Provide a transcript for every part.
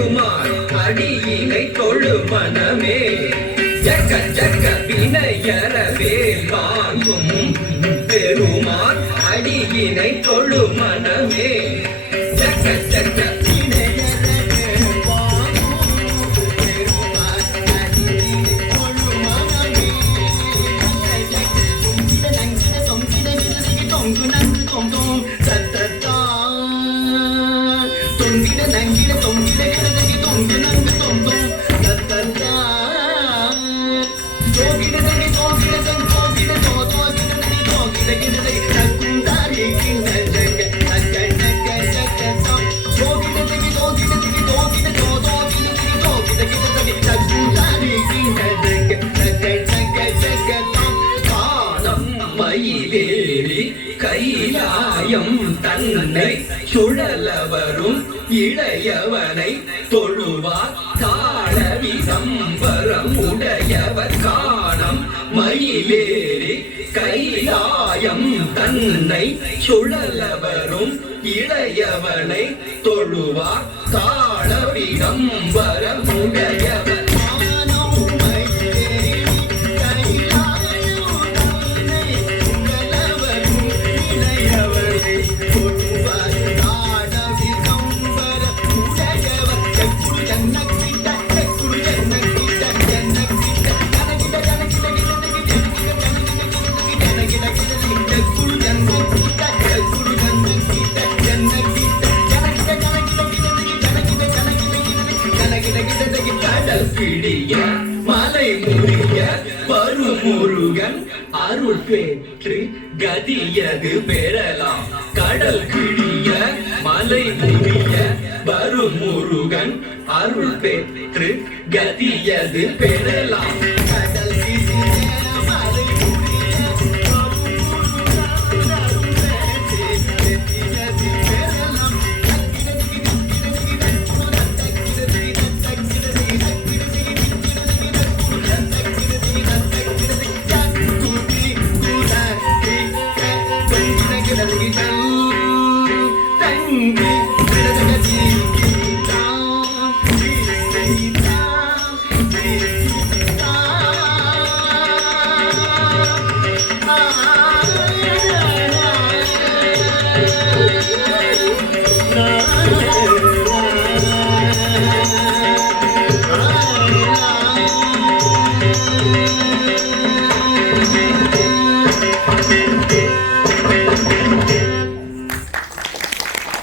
பெருமாள் அடியினை தொழு மனமே ஜக்க ஜக்க வினையறவே வாங்கும் பெருமாள் அடியினை தொழு மனமே ஜக்க ஜக்க கைலாயம் தன்னை சுழலவரும் இளையவனை தொழுவார் தாழவி சம்பரம் உடையவர் காணம் மயிலேறி கைலாயம் தன்னை சுழலவரும் இளையவனை தொழுவார் தாழவி சம்பரம் உடையவர் பிடிய மலை முறிய பருமுருகன் அருள் பெற்று கதியது பெறலாம் கடல் கிழிய மலை முறிய பருமுருகன் அருள் பெற்று கதியது பெறலாம் கடல்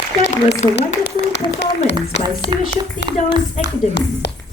That was a wonderful performance by Sivashakti Dance Academy.